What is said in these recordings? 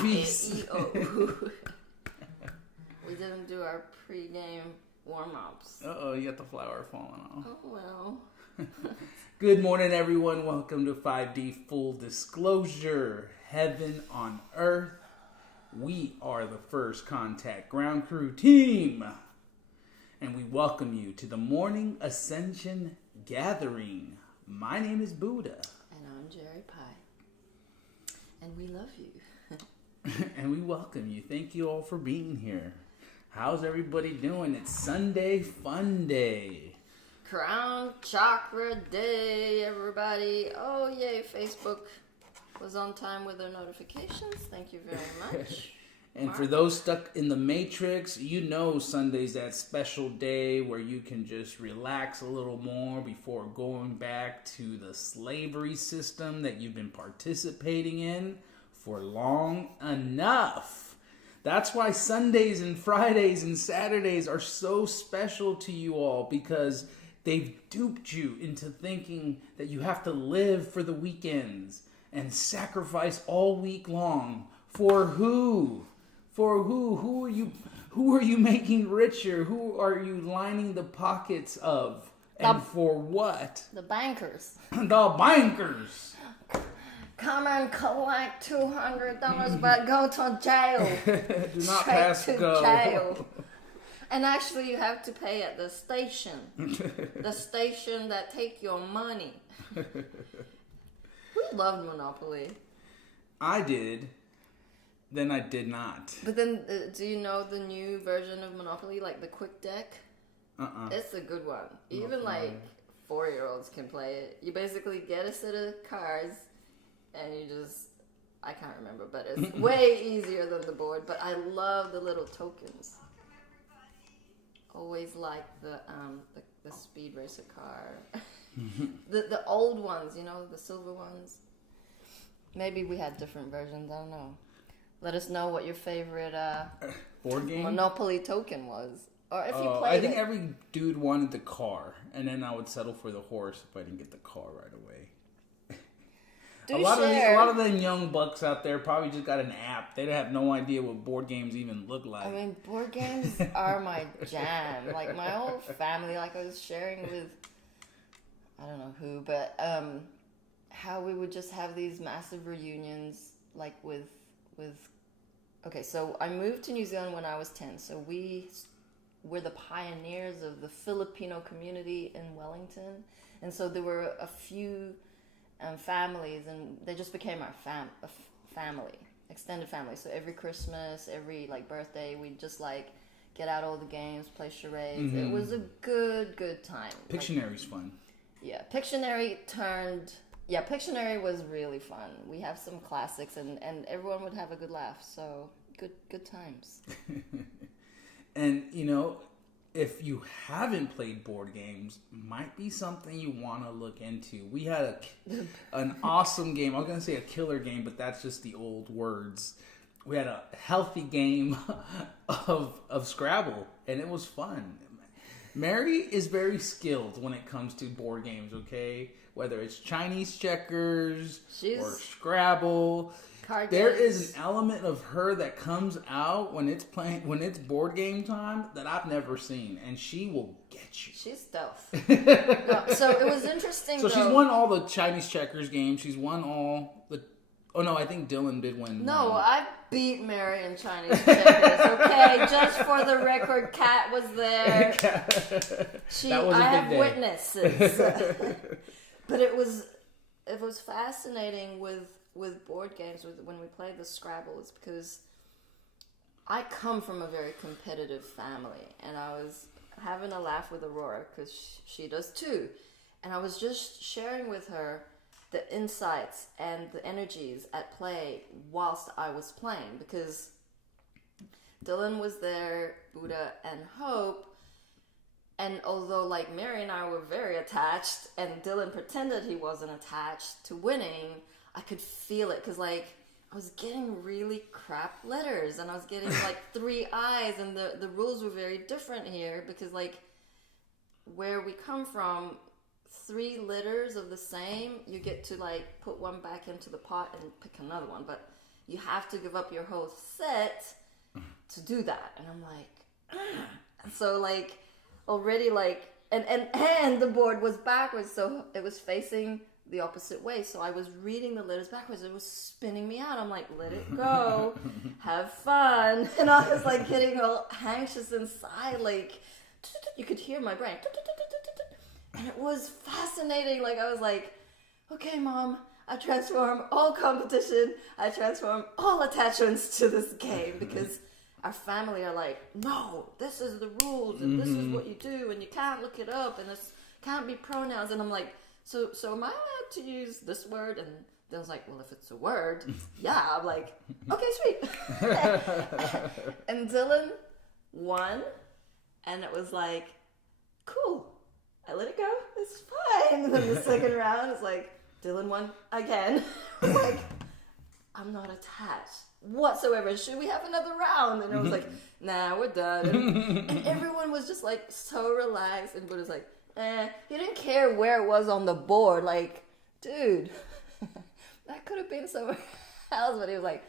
Peace. We didn't do our pre-game warm-ups. Uh-oh, you got the flower falling off. Oh, well. Good morning, everyone. Welcome to 5D Full Disclosure. Heaven on Earth. We are the First Contact Ground Crew team. And we welcome you to the morning Ascension gathering. My name is Buddha. And I'm Jeri-Lee. And we love you. And we welcome you. Thank you all for being here. How's everybody doing? It's Sunday Fun Day. Crown Chakra Day, everybody. Oh, yay. Facebook was on time with their notifications. Thank you very much. And Mark. for those stuck in the Matrix, you know Sunday's that special day where you can just relax a little more before going back to the slavery system that you've been participating in for long enough. That's why Sundays and Fridays and Saturdays are so special to you all, because they've duped you into thinking that you have to live for the weekends and sacrifice all week long. For who? For who? Who are you making richer? Who are you lining the pockets of? And for what? The bankers. The bankers. Come and collect $200, but go to jail. Do not Straight pass to go. jail. And actually, you have to pay at the station. The station that take your money. Who loved Monopoly? I did. Then I did not. But then, do you know the new version of Monopoly, like the Quick Deck? It's a good one. Even like 4-year-olds can play it. You basically get a set of cards, and you just, I can't remember, but it's way easier than the board. But I love the little tokens. Always like the Speed Racer car. The old ones, you know, the silver ones. Maybe we had different versions, I don't know. Let us know what your favorite board game Monopoly token was. Or if you played I think every dude wanted the car, and then I would settle for the horse if I didn't get the car right away. A lot of them young bucks out there probably just got an app. They have no idea what board games even look like. I mean, board games are my jam. Like, my whole family, like I was sharing with, I don't know who, but how we would just have these massive reunions, like with okay, so I moved to New Zealand when I was 10, so we were the pioneers of the Filipino community in Wellington, and so there were a few families, and they just became our family, extended family. So every Christmas, every like birthday, we'd just like get out all the games, play charades. Mm-hmm. It was a good time. Pictionary's fun. Yeah, Pictionary was really fun. We have some classics, and everyone would have a good laugh. So good times. And you know, if you haven't played board games, might be something you want to look into. We had an awesome game. I was gonna say a killer game, but that's just the old words. We had a healthy game of Scrabble, and it was fun. Mary is very skilled when it comes to board games, okay? Whether it's Chinese checkers or Scrabble. There is an element of her that comes out when it's board game time that I've never seen, and she will get you. She's stealth. No, so it was interesting. So she's won all the Chinese checkers games. She's won all the. Oh no, I think Dylan did win. No, I beat Mary in Chinese checkers. Okay, just for the record, Kat was there. I have witnesses. But it was fascinating with board games when we played the Scrabbles, because I come from a very competitive family, and I was having a laugh with Aurora because she does too, and I was just sharing with her the insights and the energies at play whilst I was playing, because Dylan was there, Buddha and Hope, and although like Mary and I were very attached, and Dylan pretended he wasn't attached to winning, I could feel it, because like I was getting really crap letters, and I was getting like 3 eyes, and the rules were very different here, because like where we come from, 3 litters of the same, you get to like put one back into the pot and pick another one. But you have to give up your whole set to do that. And I'm like, so like already like, and the board was backwards, so it was facing the opposite way. So I was reading the letters backwards. It was spinning me out. I'm like, let it go, have fun. And I was like getting all anxious inside, like you could hear my brain. And it was fascinating. Like I was like, okay, Mom, I transform all competition. I transform all attachments to this game, because our family are like, no, this is the rules, and this is what you do, and you can't look it up, and this can't be pronouns. And I'm like, so am I allowed to use this word? And they was like, well, if it's a word, yeah. I'm like, okay, sweet. And Dylan won, and it was like, cool. I let it go. It's fine. And then the second round is like, Dylan won again. Like, I'm not attached whatsoever. Should we have another round? And I was like, nah, we're done. And everyone was just like so relaxed, and was like, he didn't care where it was on the board. Like, dude, that could have been somewhere else. But he was like,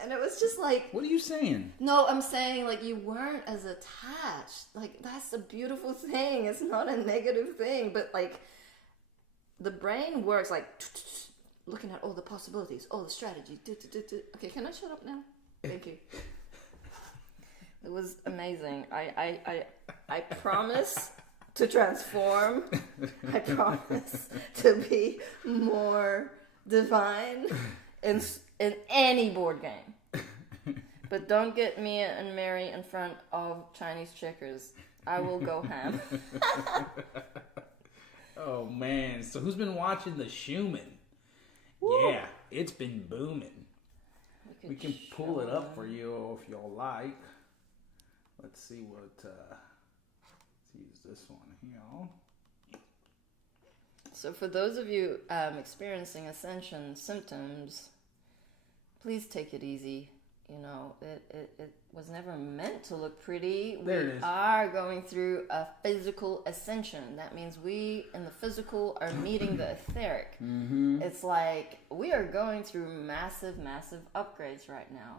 and it was just like, what are you saying? No, I'm saying like you weren't as attached. Like, that's a beautiful thing. It's not a negative thing, but like the brain works like looking at all the possibilities, all the strategies. Okay, can I shut up now? Thank you. It was amazing. I promise to transform. I promise to be more divine in any board game. But don't get me and Mary in front of Chinese checkers. I will go ham. Oh man, so who's been watching the Schumann? Woo. Yeah, it's been booming. We can pull it up for you if y'all like. Let's see what, let's use this one here. So for those of you experiencing Ascension Symptoms, please take it easy. You know, it was never meant to look pretty. We are going through a physical ascension. That means we, in the physical, are meeting the etheric. Mm-hmm. It's like we are going through massive, massive upgrades right now.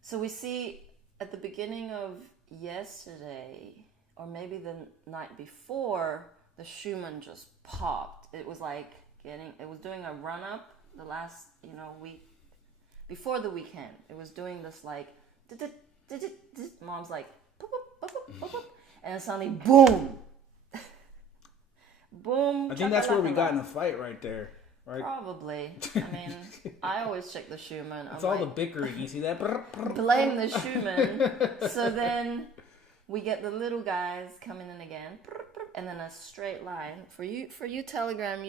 So we see at the beginning of yesterday, or maybe the night before, the Schumann just popped. It was like it was doing a run-up the last, week. Before the weekend, it was doing this like, Mom's like, boop, boop, boop, boop, boop, and then suddenly, boom, boom. I think that's where we got in a fight right there, right? Probably. I mean, I always check the Schumann. It's all the bickering. You see that? Blame the Schumann. So then we get the little guys coming in again, and then a straight line. For you Telegram,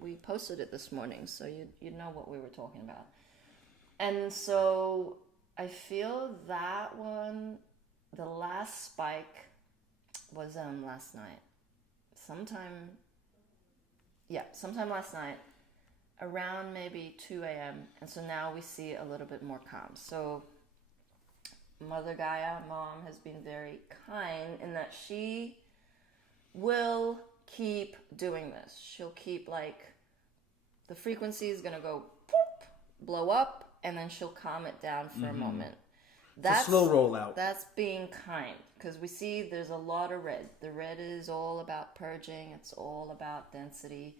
we posted it this morning, so you'd know what we were talking about. And so I feel that one, the last spike was last night. Sometime last night, around maybe 2 a.m. And so now we see a little bit more calm. So Mother Gaia, Mom, has been very kind in that she will keep doing this. She'll keep the frequency is going to go poof, blow up, and then she'll calm it down for a moment. That's a slow rollout. That's being kind, because we see there's a lot of red. The red is all about purging. It's all about density.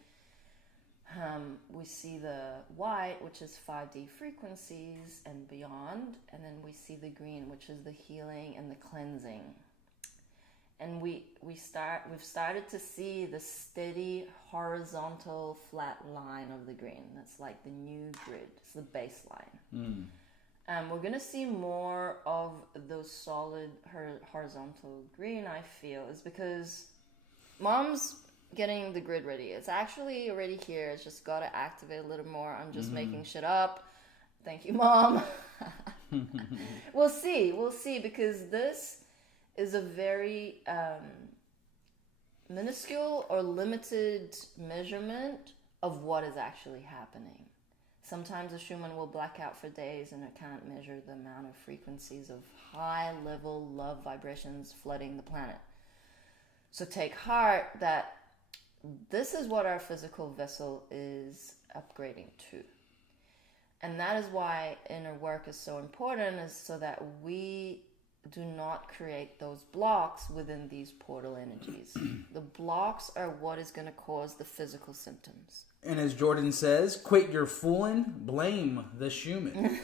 We see the white, which is 5D frequencies and beyond, and then we see the green, which is the healing and the cleansing. And we've started to see the steady horizontal flat line of the green. That's like the new grid. It's the baseline. We're going to see more of those solid horizontal green, I feel, is because Mom's getting the grid ready. It's actually already here. It's just got to activate a little more. I'm just making shit up. Thank you, Mom. We'll see, because this is a very minuscule or limited measurement of what is actually happening. Sometimes the Schumann will black out for days and it can't measure the amount of frequencies of high-level love vibrations flooding the planet. So take heart that this is what our physical vessel is upgrading to. And that is why inner work is so important, is so that we do not create those blocks within these portal energies. The blocks are what is going to cause the physical symptoms. And as Jordan says, quit your fooling, blame the human.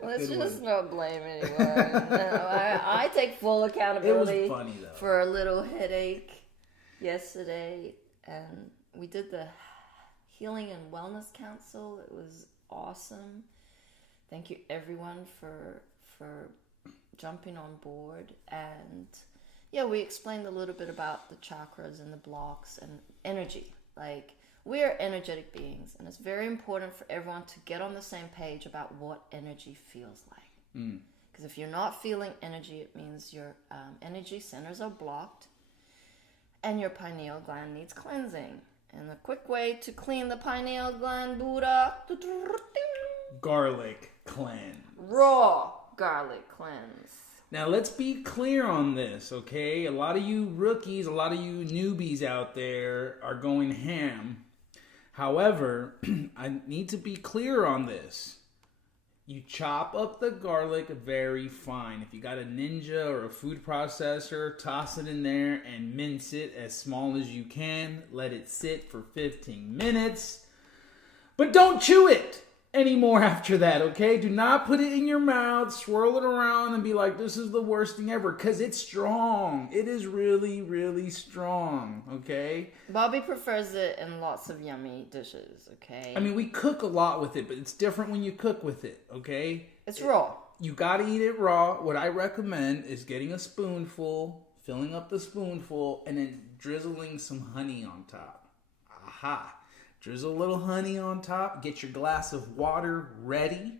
Let's just not blame anyone. No, I take full accountability. It was funny, though. For a little headache yesterday. And we did the Healing and Wellness Council. It was awesome. Thank you, everyone, for jumping on board. And yeah, we explained a little bit about the chakras and the blocks and energy. Like, we are energetic beings, and it's very important for everyone to get on the same page about what energy feels like. Because if you're not feeling energy, it means your energy centers are blocked and your pineal gland needs cleansing. And the quick way to clean the pineal gland, Buddha, garlic cleanse. Raw garlic cleanse. Now, let's be clear on this, okay? A lot of you rookies, a lot of you newbies out there are going ham. However, I need to be clear on this. You chop up the garlic very fine. If you got a Ninja or a food processor, toss it in there and mince it as small as you can. Let it sit for 15 minutes. But don't chew it anymore after that, okay? Do not put it in your mouth, swirl it around, and be like, this is the worst thing ever, because it's strong. It is really, really strong, okay? Bobby prefers it in lots of yummy dishes, okay? I mean, we cook a lot with it, but it's different when you cook with it, okay? It's raw. You gotta eat it raw. What I recommend is getting a spoonful, filling up the spoonful, and then drizzling some honey on top. Aha! Drizzle a little honey on top, get your glass of water ready,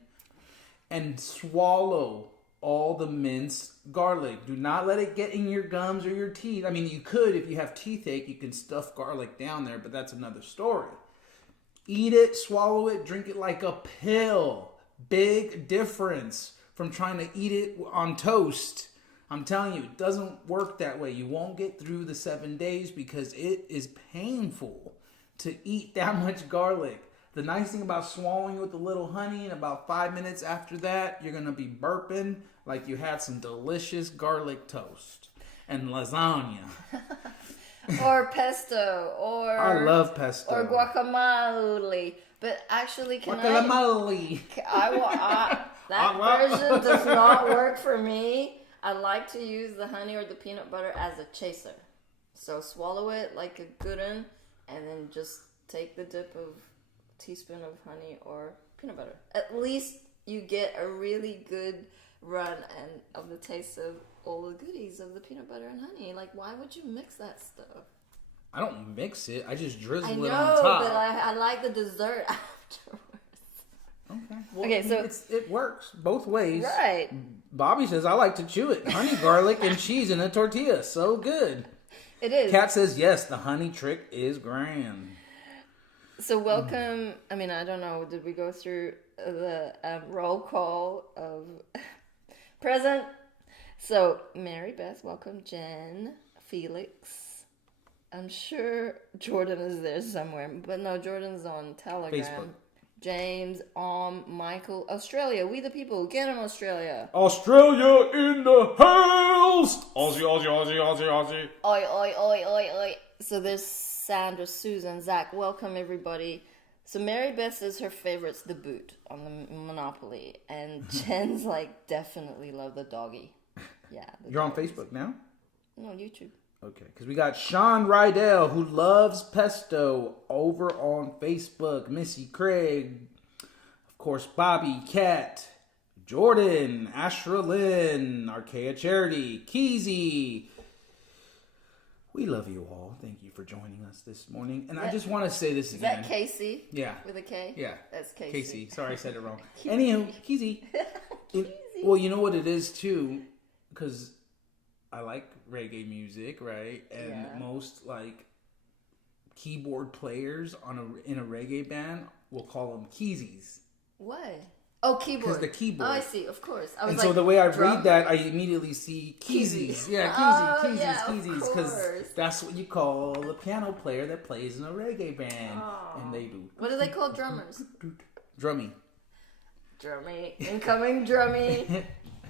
and swallow all the minced garlic. Do not let it get in your gums or your teeth. I mean, you could, if you have toothache, you can stuff garlic down there, but that's another story. Eat it, swallow it, drink it like a pill. Big difference from trying to eat it on toast. I'm telling you, it doesn't work that way. You won't get through the 7 days because it is painful to eat that much garlic. The nice thing about swallowing it with a little honey, and about 5 minutes after that, you're going to be burping like you had some delicious garlic toast and lasagna. Or pesto, or... I love pesto. Or guacamole. But actually, guacamole. That version does not work for me. I like to use the honey or the peanut butter as a chaser. So swallow it like a good one, and then just take the dip of teaspoon of honey or peanut butter. At least you get a really good run and of the taste of all the goodies of the peanut butter and honey. Like, why would you mix that stuff? I don't mix it. I just drizzle it on top. But I like the dessert afterwards. Okay. Well, okay, so it works both ways. Right. Bobby says, I like to chew it. Honey, garlic, and cheese in a tortilla. So good. It is. Kat says, yes, the honey trick is grand. So welcome. I mean, I don't know. Did we go through the roll call of present? So Mary Beth, welcome. Jen, Felix. I'm sure Jordan is there somewhere. But no, Jordan's on Telegram. Facebook. James, Michael, Australia. We the people. Get in Australia. Australia in the house. Aussie, Aussie, Aussie, Aussie, Aussie. Oi, oi, oi, oi, oi. So there's Sandra, Susan, Zach. Welcome, everybody. So Mary Beth says her favorite's the boot on the Monopoly. And Jen's like, definitely love the doggy. Yeah. You're on Facebook now? No, YouTube. Okay, because we got Sean Rydell, who loves pesto, over on Facebook. Missy Craig, of course, Bobby, Kat, Jordan, Ashra Lynn, Archaea Charity, Keezy. We love you all. Thank you for joining us this morning. And I just want to say this again. Is that Casey? Yeah. With a K? Yeah. That's Casey. Casey. Sorry, I said it wrong. Anywho, Keezy. Well, you know what it is, too? Because I like reggae music, right? And most like keyboard players in a reggae band will call them keezies. What? Oh, keyboard. Because the keyboard. Oh, I see. Of course. I was and like, so the way I drum? read that, I immediately see keezies. Yeah, keezies, because that's what you call the piano player that plays in a reggae band, and they do. What do they call drummers? Drummy. Drummy. Incoming drummy.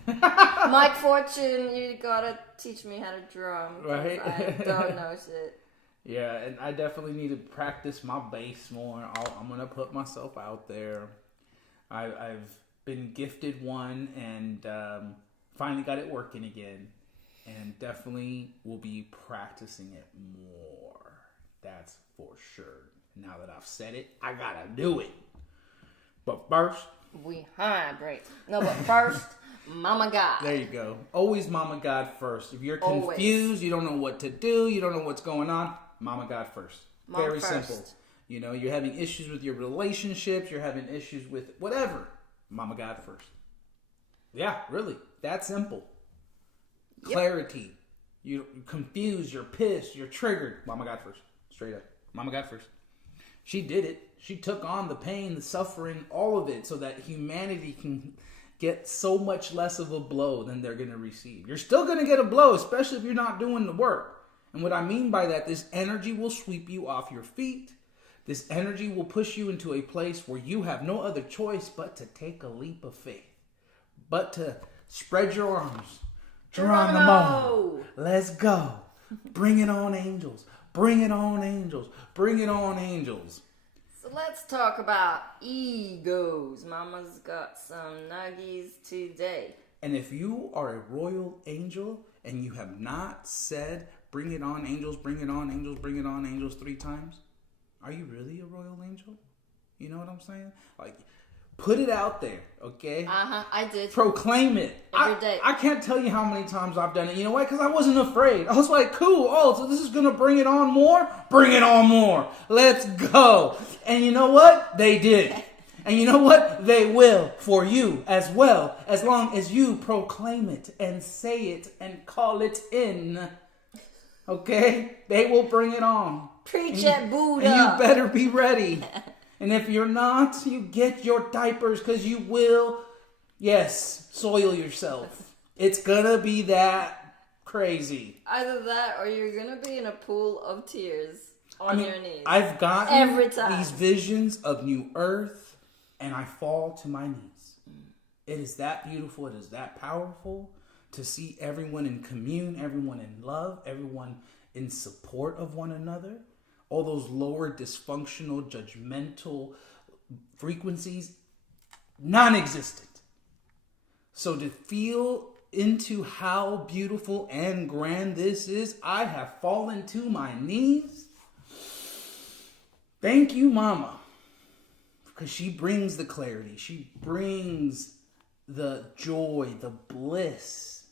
Mike Fortune, you gotta teach me how to drum. Right? I don't know shit. Yeah, and I definitely need to practice my bass more. I'm gonna put myself out there. I've been gifted one and finally got it working again. And definitely will be practicing it more. That's for sure. Now that I've said it, I gotta do it. But first... we hydrate. No, but first... Mama God. There you go. Always Mama God first. If you're confused, you don't know what to do, you don't know what's going on, Mama God first. Very simple. You know, you're having issues with your relationships, you're having issues with whatever. Mama God first. Yeah, really. That simple. Yep. Clarity. You're confused, you're pissed, you're triggered. Mama God first. Straight up. Mama God first. She did it. She took on the pain, the suffering, all of it so that humanity can get so much less of a blow than they're going to receive. You're still going to get a blow, especially if you're not doing the work. And what I mean by that, this energy will sweep you off your feet. This energy will push you into a place where you have no other choice but to take a leap of faith. But to spread your arms. Geronimo! Let's go. Bring it on, angels. Bring it on, angels. Bring it on, angels. So let's talk about egos. Mama's got some nuggies today. And if you are a royal angel and you have not said, bring it on, angels, bring it on, angels, bring it on, angels 3 times, are you really a royal angel? You know what I'm saying? Like, put it out there, okay? I did. Proclaim it. Every day. I can't tell you how many times I've done it. You know why? Because I wasn't afraid. I was like, cool. Oh, so this is going to bring it on more? Bring it on more. Let's go. And you know what? They did. And you know what? They will for you as well. As long as you proclaim it and say it and call it in. Okay? They will bring it on. Preach it, Buddha. And you better be ready. And if you're not, you get your diapers because you will, yes, soil yourself. It's going to be that crazy. Either that or you're going to be in a pool of tears on your knees. I've gotten every time these visions of new earth and I fall to my knees. It is that beautiful. It is that powerful to see everyone in commune, everyone in love, everyone in support of one another. All those lower dysfunctional, judgmental frequencies, non-existent. So to feel into how beautiful and grand this is, I have fallen to my knees. Thank you, Mama. Because she brings the clarity. She brings the joy, the bliss.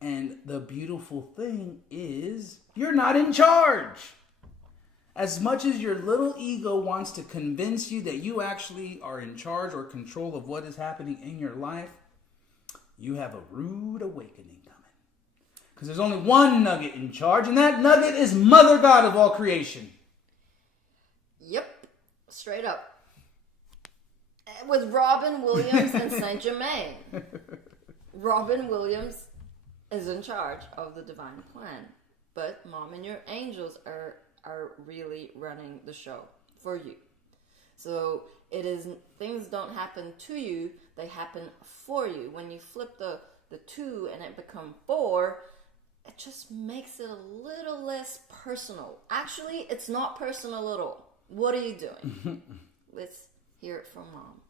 And the beautiful thing is, you're not in charge. As much as your little ego wants to convince you that you actually are in charge or control of what is happening in your life, you have a rude awakening coming. Because there's only one nugget in charge, and that nugget is Mother God of all creation. Yep, straight up. With Robin Williams and Saint Germain. Robin Williams is in charge of the divine plan, but Mom and your angels are really running the show for you. So it is, things don't happen to you, they happen for you. When you flip the 2 and it becomes 4, it just makes it a little less personal. Actually, it's not personal at all. What are you doing? Let's hear it from Mom.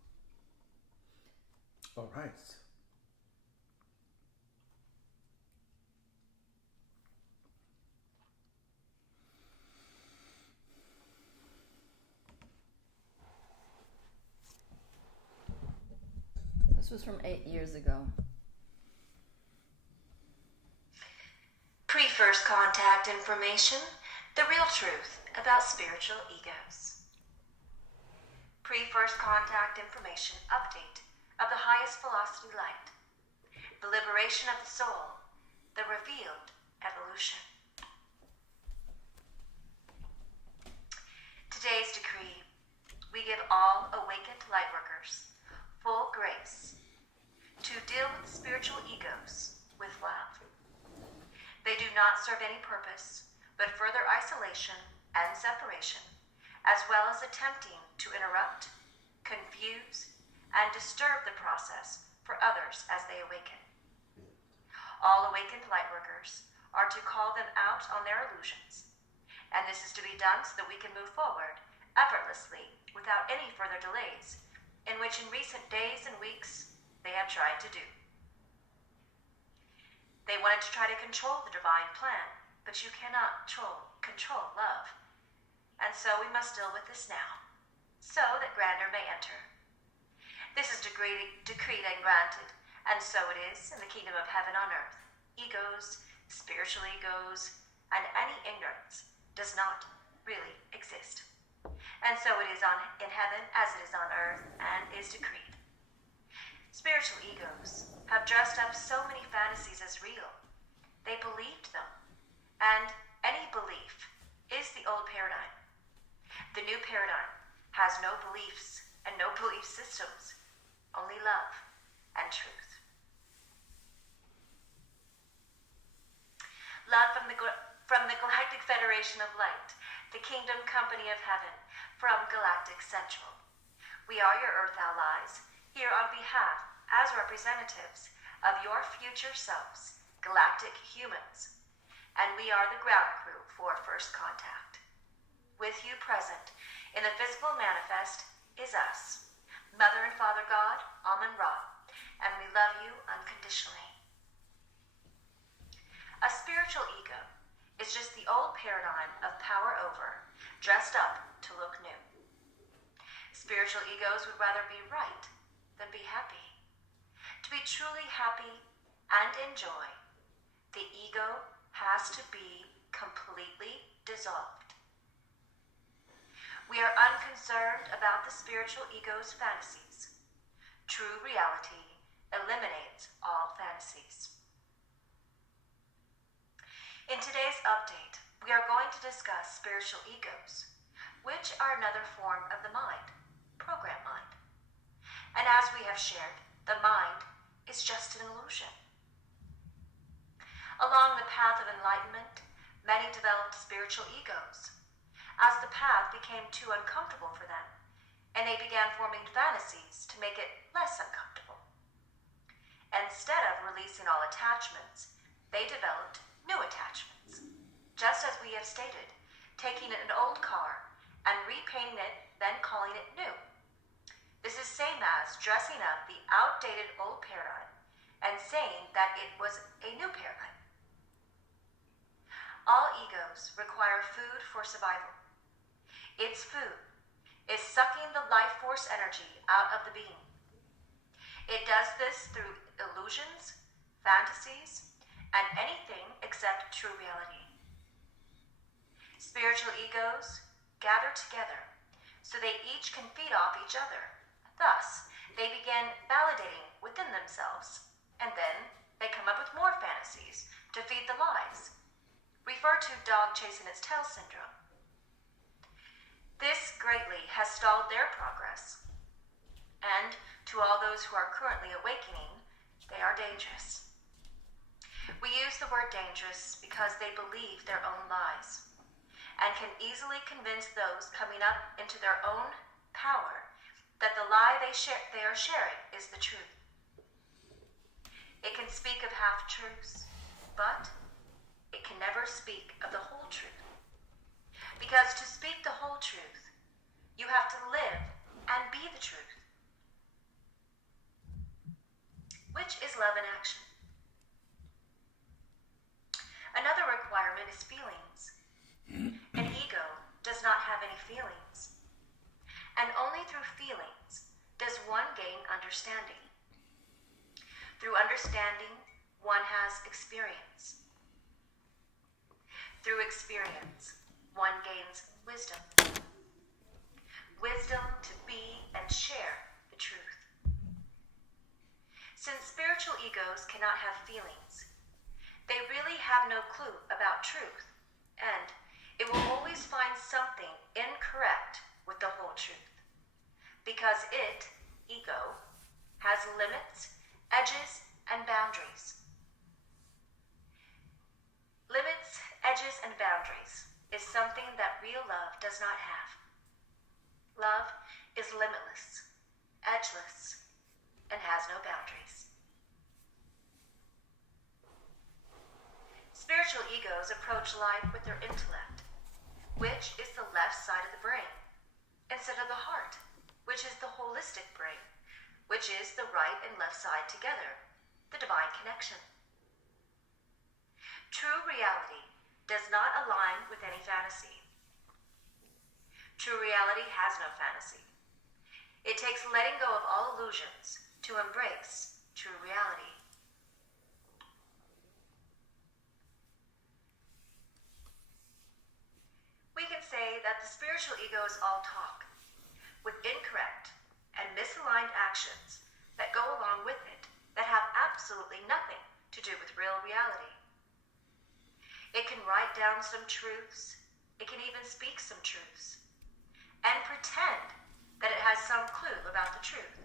All right. This was from 8 years ago. Pre-first contact information, the real truth about spiritual egos. Pre-first contact information update of the highest velocity light. The liberation of the soul, the revealed evolution. Today's decree, we give all awakened lightworkers full grace to deal with spiritual egos with love. They do not serve any purpose but further isolation and separation, as well as attempting to interrupt, confuse, and disturb the process for others as they awaken. All awakened lightworkers are to call them out on their illusions, and this is to be done so that we can move forward effortlessly without any further delays, in which in recent days and weeks they have tried to do. They wanted to try to control the divine plan, but you cannot control love. And so we must deal with this now, so that grandeur may enter. This is decreed and granted, and so it is in the kingdom of heaven on earth. Egos, spiritual egos, and any ignorance does not really exist. And so it is in heaven as it is on earth, and is decreed. Spiritual egos have dressed up so many fantasies as real. They believed them, and any belief is the old paradigm. The new paradigm has no beliefs and no belief systems, only love and truth. Love from the Galactic Federation of Light, the Kingdom Company of Heaven, from Galactic Central. We are your Earth allies, here on behalf, as representatives of your future selves, galactic humans, and we are the ground crew for First Contact. With you present in the physical manifest is us, Mother and Father God, Amun-Ra, and we love you unconditionally. A spiritual ego is just the old paradigm of power over, dressed up to look new. Spiritual egos would rather be right than be happy. To be truly happy and enjoy, the ego has to be completely dissolved. We are unconcerned about the spiritual ego's fantasies. True reality eliminates all fantasies. In today's update, we are going to discuss spiritual egos, which are another form of the mind, program mind. And as we have shared, the mind is just an illusion. Along the path of enlightenment, many developed spiritual egos, as the path became too uncomfortable for them, and they began forming fantasies to make it less uncomfortable. Instead of releasing all attachments, they developed new attachments. Just as we have stated, taking an old car and repainting it, then calling it new. This is same as dressing up the outdated old paradigm and saying that it was a new paradigm. All egos require food for survival. Its food is sucking the life force energy out of the being. It does this through illusions, fantasies, and anything except true reality. Spiritual egos gather together so they each can feed off each other. Thus, they begin validating within themselves, and then they come up with more fantasies to feed the lies. Refer to dog chasing its tail syndrome. This greatly has stalled their progress, and to all those who are currently awakening, they are dangerous. We use the word dangerous because they believe their own lies, and can easily convince those coming up into their own power that the lie they are sharing is the truth. It can speak of half-truths, but it can never speak of the whole truth. Because to speak the whole truth, you have to live and be the truth, which is love in action. Another requirement is feelings. An ego does not have any feelings, and only through feelings does one gain understanding. Through understanding, one has experience. Through experience, one gains wisdom. Wisdom to be and share the truth. Since spiritual egos cannot have feelings, they really have no clue about truth, and it will always find something incorrect with the whole truth, because it, ego, has limits, edges, and boundaries. Limits, edges, and boundaries is something that real love does not have. Love is limitless, edgeless, has no boundaries. Spiritual egos approach life with their intellect, which is the left side of the brain, instead of the heart, which is the holistic brain, which is the right and left side together, the divine connection. True reality does not align with any fantasy. True reality has no fantasy. It takes letting go of all illusions to embrace true reality. We can say that the spiritual ego is all talk, with incorrect and misaligned actions that go along with it that have absolutely nothing to do with real reality. It can write down some truths, it can even speak some truths, and pretend that it has some clue about the truth.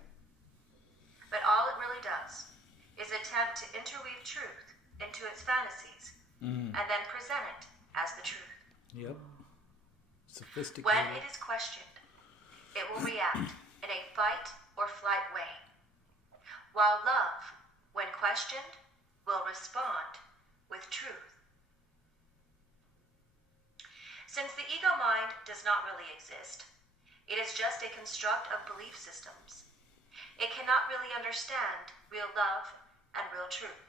But all it really does is attempt to interweave truth into its fantasies and then present it as the truth. Yep. Sophisticated. When it is questioned, it will react in a fight or flight way, while love, when questioned, will respond with truth. Since the ego mind does not really exist, it is just a construct of belief systems. It cannot really understand real love and real truth.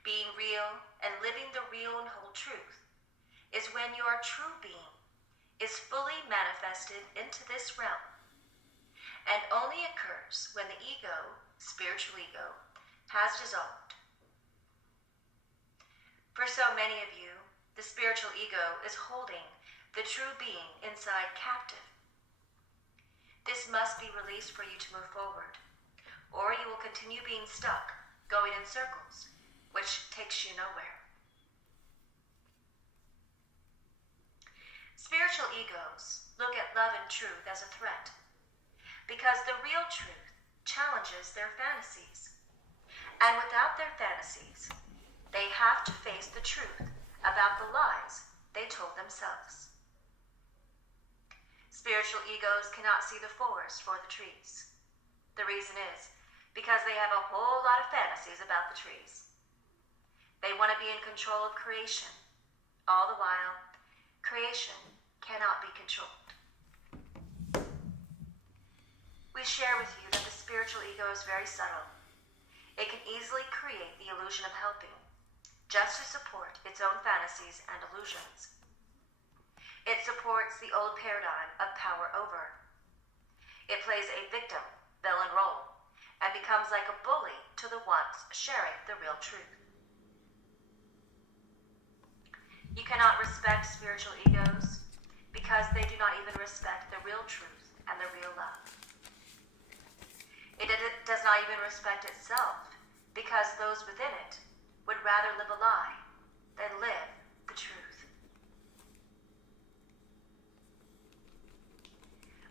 Being real and living the real and whole truth is when your true being is fully manifested into this realm, and only occurs when the ego, spiritual ego, has dissolved. For so many of you, the spiritual ego is holding the true being inside captive. This must be released for you to move forward, or you will continue being stuck, going in circles, which takes you nowhere. Spiritual egos look at love and truth as a threat, because the real truth challenges their fantasies. And without their fantasies, they have to face the truth about the lies they told themselves. Spiritual egos cannot see the forest for the trees. The reason is because they have a whole lot of fantasies about the trees. They want to be in control of creation. All the while, creation cannot be controlled. We share with you that the spiritual ego is very subtle. It can easily create the illusion of helping, just to support its own fantasies and illusions. It supports the old paradigm of power over. It plays a victim, villain role, and becomes like a bully to the ones sharing the real truth. You cannot respect spiritual egos because they do not even respect the real truth and the real love. It does not even respect itself because those within it would rather live a lie than live the truth.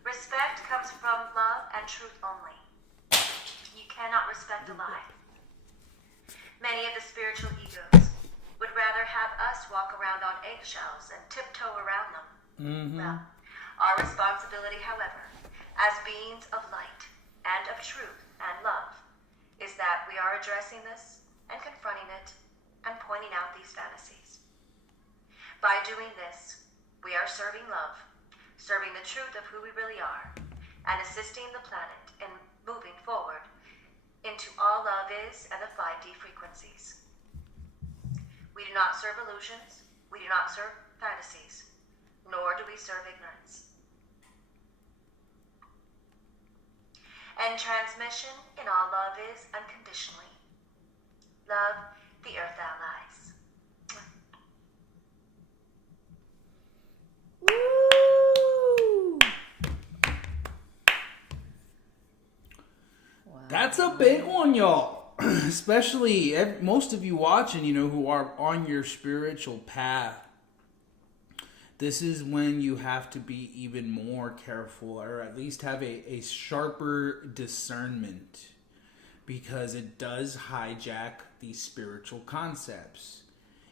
Respect comes from love and truth only. You cannot respect a lie. Many of the spiritual egos would rather have us walk around on eggshells and tiptoe around them. Well, our responsibility, however, as beings of light and of truth and love, is that we are addressing this and confronting it and pointing out these fantasies. By doing this, we are serving love, serving the truth of who we really are, and assisting the planet in moving forward into all love is and the 5D frequencies. We do not serve illusions, we do not serve fantasies, nor do we serve ignorance. And transmission in all love is unconditionally. Love the Earth allies. Woo! Wow. That's a big one, y'all. Especially most of you watching, who are on your spiritual path. This is when you have to be even more careful, or at least have a sharper discernment, because it does hijack these spiritual concepts.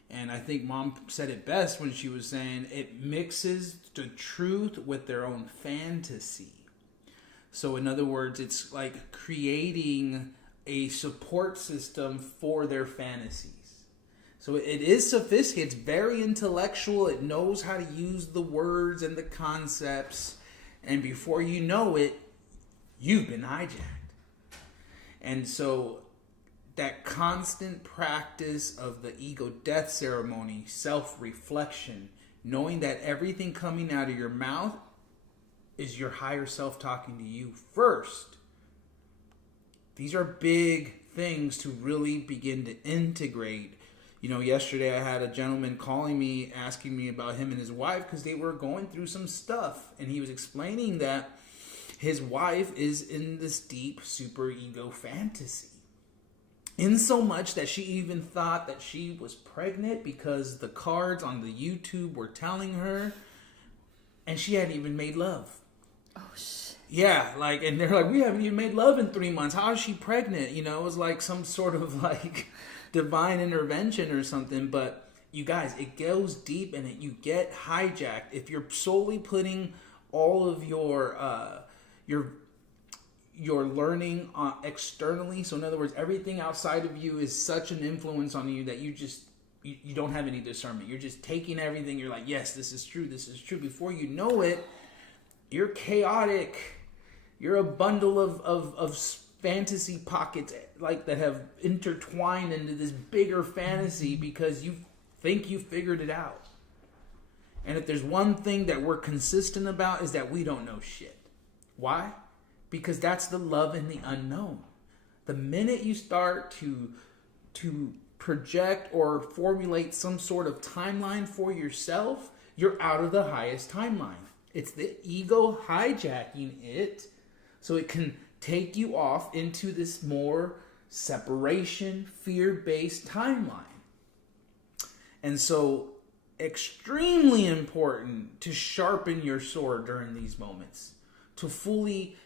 And I think Mom said it best when she was saying it mixes the truth with their own fantasy. So in other words, it's like creating a support system for their fantasies. So it is sophisticated. It's very intellectual. It knows how to use the words and the concepts. And before you know it, you've been hijacked. And so that constant practice of the ego death ceremony, self-reflection, knowing that everything coming out of your mouth is your higher self talking to you first. These are big things to really begin to integrate. You know, yesterday I had a gentleman calling me, asking me about him and his wife because they were going through some stuff. And he was explaining that his wife is in this deep superego fantasy. In so much that she even thought that she was pregnant because the cards on the YouTube were telling her, and she hadn't even made love. Oh, shit. Yeah, like, and they're like, we haven't even made love in 3 months. How is she pregnant? You know, it was like some sort of like divine intervention or something. But you guys, it goes deep and you get hijacked if you're solely putting all of your learning externally. So in other words, everything outside of you is such an influence on you that you don't have any discernment. You're just taking everything. You're like, yes, this is true. This is true. Before you know it, you're chaotic. You're a bundle of fantasy pockets like that have intertwined into this bigger fantasy because you think you figured it out. And if there's one thing that we're consistent about is that we don't know shit. Why? Because that's the love in the unknown. The minute you start to project or formulate some sort of timeline for yourself, you're out of the highest timeline. It's the ego hijacking it so it can take you off into this more separation, fear-based timeline. And so, extremely important to sharpen your sword during these moments, to fully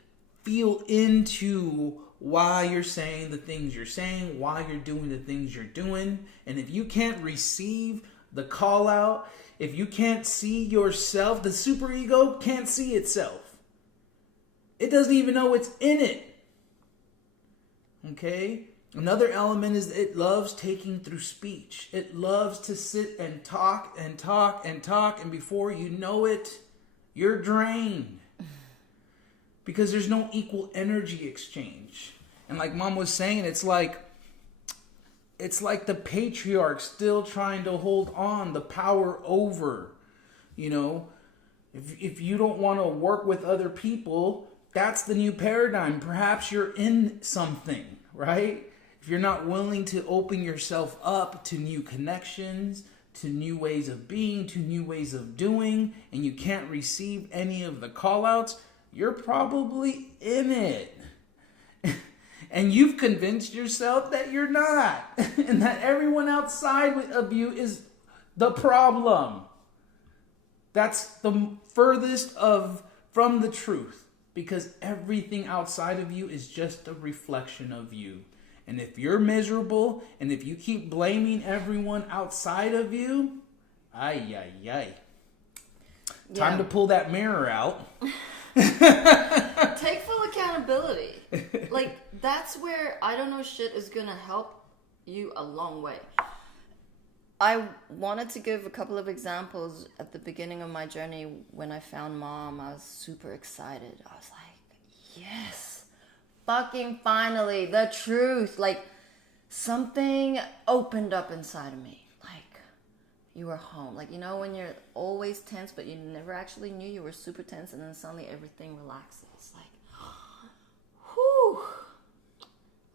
feel into why you're saying the things you're saying, why you're doing the things you're doing. And if you can't receive the call out, if you can't see yourself, the superego can't see itself. It doesn't even know it's in it. Okay? Another element is it loves taking through speech. It loves to sit and talk and talk and talk, and before you know it, you're drained. Because there's no equal energy exchange. And like Mom was saying, it's like the patriarch still trying to hold on the power over. You know, if you don't want to work with other people, that's the new paradigm. Perhaps you're in something, right? If you're not willing to open yourself up to new connections, to new ways of being, to new ways of doing, and you can't receive any of the call-outs, you're probably in it. And you've convinced yourself that you're not. And that everyone outside of you is the problem. That's the furthest from the truth. Because everything outside of you is just a reflection of you. And if you're miserable, and if you keep blaming everyone outside of you, time to pull that mirror out. Take full accountability. Like, that's where I don't know shit is gonna help you a long way. I wanted to give a couple of examples at the beginning of my journey. When I found Mom, I was super excited. I was like, yes, fucking finally, the truth. Like, something opened up inside of me. Like, you were home. Like, you know, when you're always tense, but you never actually knew you were super tense, and then suddenly everything relaxes. Like, whew.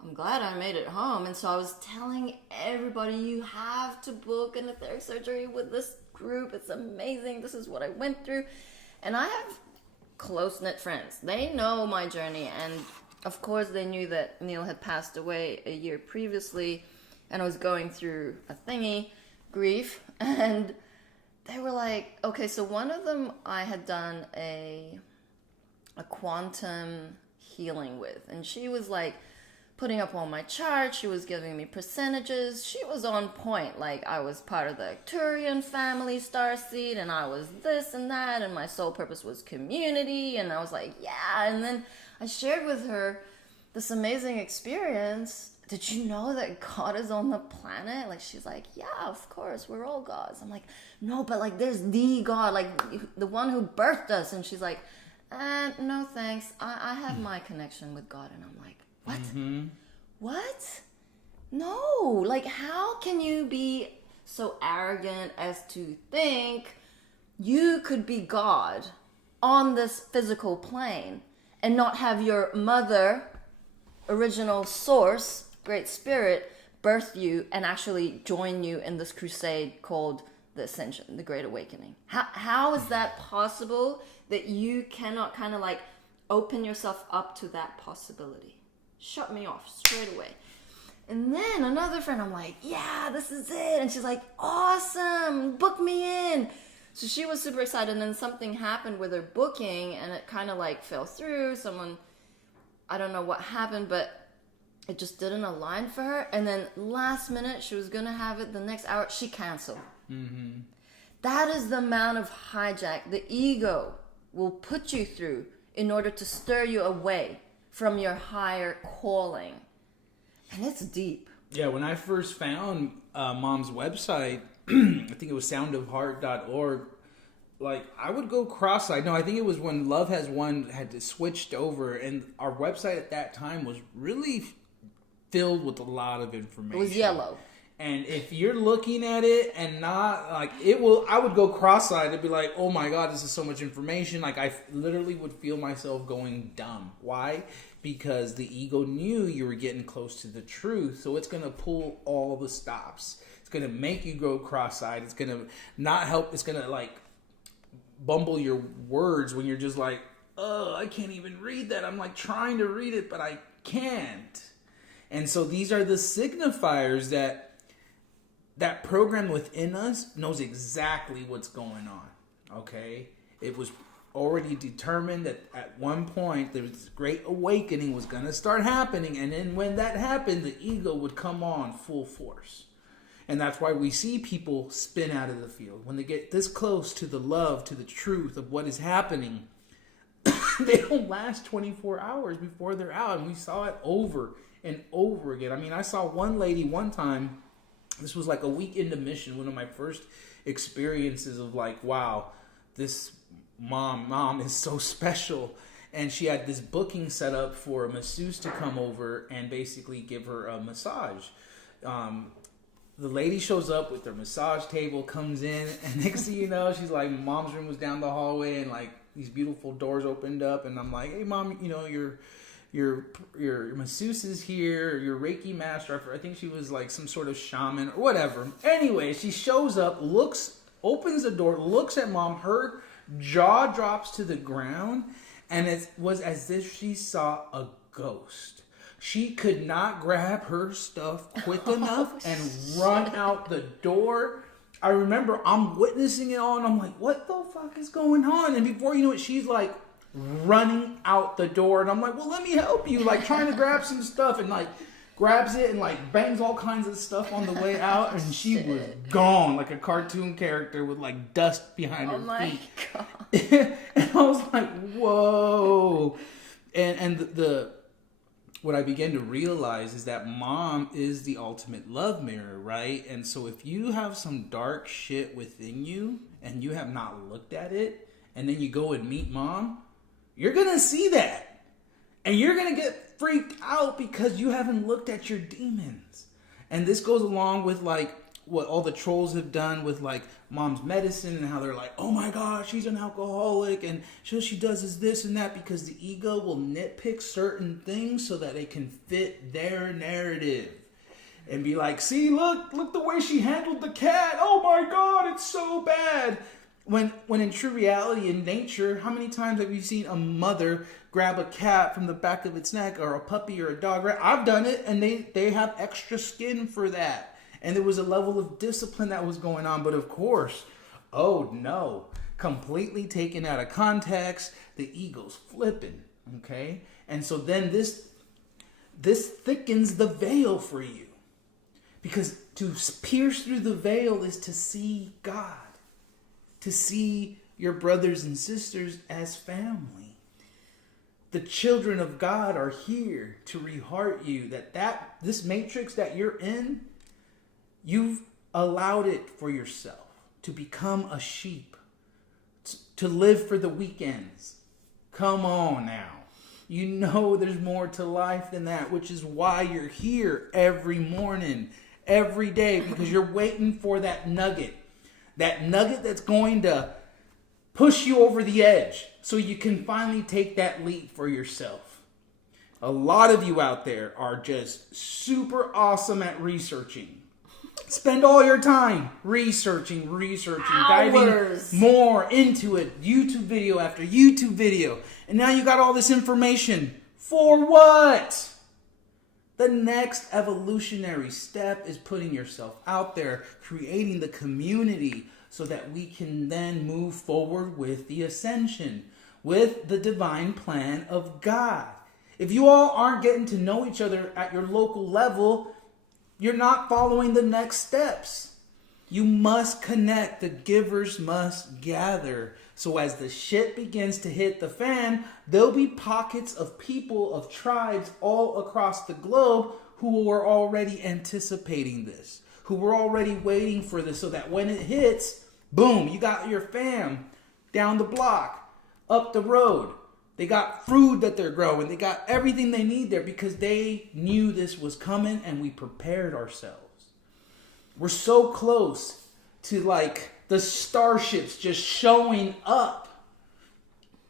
I'm glad I made it home. And so I was telling everybody, you have to book an etheric surgery with this group. It's amazing. This is what I went through. And I have close-knit friends. They know my journey. And of course, they knew that Neil had passed away a year previously. And I was going through a thingy, grief. And they were like, okay, so one of them I had done a quantum healing with. And she was like, putting up all my charts, she was giving me percentages, she was on point, like I was part of the Arcturian family starseed, and I was this and that, and my soul purpose was community, and I was like, yeah, and then I shared with her this amazing experience. Did you know that God is on the planet? Like, she's like, yeah, of course, we're all gods. I'm like, no, but like, there's the God, like the one who birthed us. And she's like, no, thanks. I have my connection with God. And I'm like, what? Mm-hmm. What? No, like, how can you be so arrogant as to think you could be God on this physical plane and not have your mother, original source, Great Spirit, birth you and actually join you in this crusade called the Ascension, the Great Awakening? How is that possible that you cannot kind of like open yourself up to that possibility? Shut me off straight away. And then another friend, I'm like, yeah, this is it. And she's like, awesome, book me in. So she was super excited, and then something happened with her booking, and it kind of like fell through. I don't know what happened, but it just didn't align for her. And then last minute, she was going to have it the next hour. She canceled. Mm-hmm. That is the amount of hijack the ego will put you through in order to stir you away from your higher calling. And it's deep. Yeah, when I first found Mom's website, I think it was soundofheart.org, like, I would go cross-eyed. No, I think it was when Love Has Won had switched over, and our website at that time was really filled with a lot of information. It was yellow. And if you're looking at it and not, like, I would go cross-eyed and be like, oh my God, this is so much information. Like, I literally would feel myself going dumb. Why? Because the ego knew you were getting close to the truth, so it's going to pull all the stops. It's going to make you go cross-eyed. It's going to not help. It's going to, like, bumble your words when you're just like, oh, I can't even read that. I'm, like, trying to read it, but I can't. And so these are the signifiers that program within us knows exactly what's going on, okay? It was already determined that at one point there was this great awakening was going to start happening, and then when that happened, the ego would come on full force. And that's why we see people spin out of the field. When they get this close to the love, to the truth of what is happening, they don't last 24 hours before they're out. And we saw it over and over again. I mean, I saw one lady one time, this was like a week into mission, one of my first experiences of like, wow, this mom is so special. And she had this booking set up for a masseuse to come over and basically give her a massage. The lady shows up with their massage table, comes in, and next thing you know, she's like, Mom's room was down the hallway, and like these beautiful doors opened up, and I'm like, hey Mom, you know, your masseuse is here, your Reiki master. I think she was like some sort of shaman or whatever. Anyway, she shows up, opens the door, looks at Mom, her jaw drops to the ground, and it was as if she saw a ghost. She could not grab her stuff quick enough and run out the door. I remember I'm witnessing it all, and I'm like, what the fuck is going on? And before you know it, she's like running out the door, and I'm like, well, let me help you, like trying to grab some stuff, and like grabs it and like bangs all kinds of stuff on the way out, and she was gone like a cartoon character with like dust behind her feet. Oh my God. And I was like, whoa. And the what I began to realize is that Mom is the ultimate love mirror, right? And so if you have some dark shit within you and you have not looked at it, and then you go and meet Mom, you're going to see that. And you're going to get freaked out because you haven't looked at your demons. And this goes along with like what all the trolls have done with like Mom's medicine, and how they're like, oh my God, she's an alcoholic, and she does is this and that, because the ego will nitpick certain things so that it can fit their narrative and be like, see, look the way she handled the cat. Oh my God, it's so bad. When in true reality, in nature, how many times have you seen a mother grab a cat from the back of its neck, or a puppy or a dog? Right? I've done it, and they have extra skin for that. And there was a level of discipline that was going on. But of course, oh no, completely taken out of context, the ego's flipping, okay? And so then this thickens the veil for you. Because to pierce through the veil is to see God, to see your brothers and sisters as family. The children of God are here to reheart you that this matrix that you're in, you've allowed it for yourself to become a sheep, to live for the weekends. Come on now. You know there's more to life than that, which is why you're here every morning, every day, because you're waiting for that nugget that's going to push you over the edge so you can finally take that leap for yourself. A lot of you out there are just super awesome at researching. Spend all your time researching, diving more into it, YouTube video after YouTube video. And now you got all this information. For what? The next evolutionary step is putting yourself out there, creating the community so that we can then move forward with the ascension, with the divine plan of God. If you all aren't getting to know each other at your local level, you're not following the next steps. You must connect. The givers must gather. So as the shit begins to hit the fan, there'll be pockets of people, of tribes all across the globe who were already anticipating this, who were already waiting for this, so that when it hits, boom, you got your fam down the block, up the road. They got food that they're growing. They got everything they need there because they knew this was coming and we prepared ourselves. We're so close to like the starships just showing up.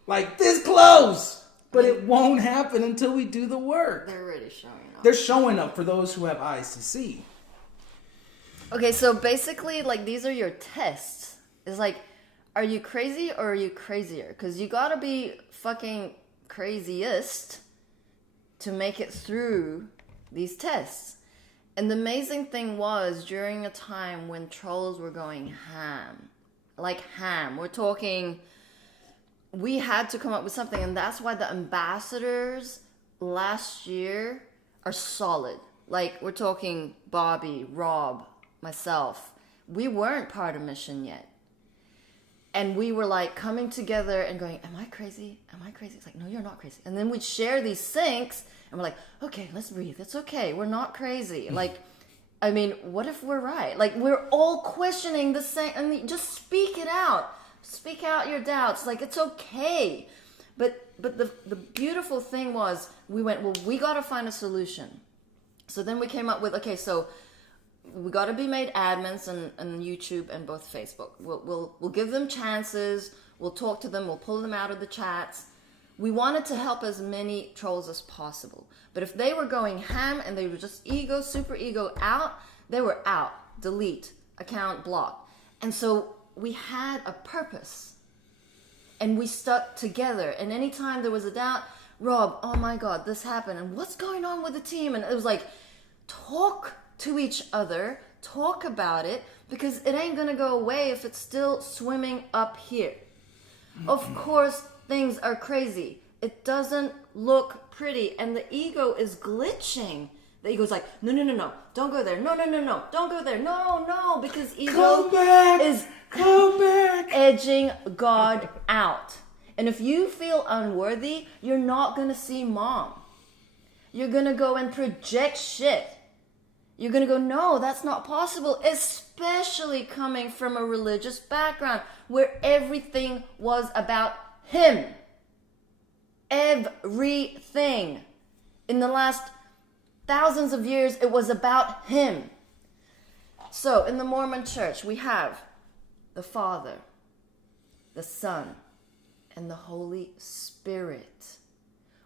Like this close. But it won't happen until we do the work. They're already showing up. They're showing up for those who have eyes to see. Okay, so basically, like, these are your tests. It's like, are you crazy or are you crazier? Because you gotta be fucking craziest to make it through these tests. And the amazing thing was, during a time when trolls were going ham, like ham, we're talking, we had to come up with something. And that's why the ambassadors last year are solid. Like, we're talking Bobby, Rob, myself. We weren't part of Mission yet. And we were like coming together and going, am I crazy? Am I crazy? It's like, no, you're not crazy. And then we'd share these syncs and we're like, okay, let's breathe. It's okay. We're not crazy. Like, I mean, what if we're right? Like, we're all questioning the same. I mean, just speak it out. Speak out your doubts. Like, it's okay. But the beautiful thing was, we went, well, we got to find a solution. So then we came up with, okay, so we got to be made admins on YouTube and both Facebook. We'll give them chances. We'll talk to them. We'll pull them out of the chats. We wanted to help as many trolls as possible. But if they were going ham and they were just ego, super ego out, they were out. Delete, account, block. And so we had a purpose. And we stuck together. And anytime there was a doubt, Rob, oh my God, this happened. And what's going on with the team? And it was like, talk to each other, talk about it, because it ain't gonna go away if it's still swimming up here. Of course, things are crazy. It doesn't look pretty, and the ego is glitching. The ego's like, no, don't go there. No, don't go there. No, because ego is edging God out. And if you feel unworthy, you're not gonna see mom. You're gonna go and project shit. You're going to go, no, that's not possible, especially coming from a religious background where everything was about him. Everything. In the last thousands of years, it was about him. So in the Mormon church, we have the Father, the Son, and the Holy Spirit.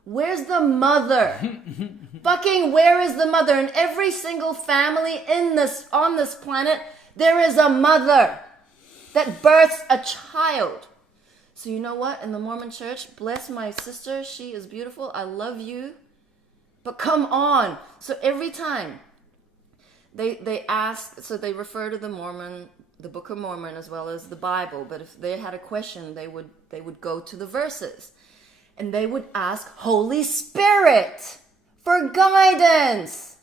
Where's the mother? Fucking where is the mother? In every single family on this planet, there is a mother that births a child. So you know what? In the Mormon church, bless my sister. She is beautiful. I love you. But come on. So every time they ask, so they refer to the Book of Mormon as well as the Bible. But if they had a question, they would go to the verses. And they would ask Holy Spirit for guidance.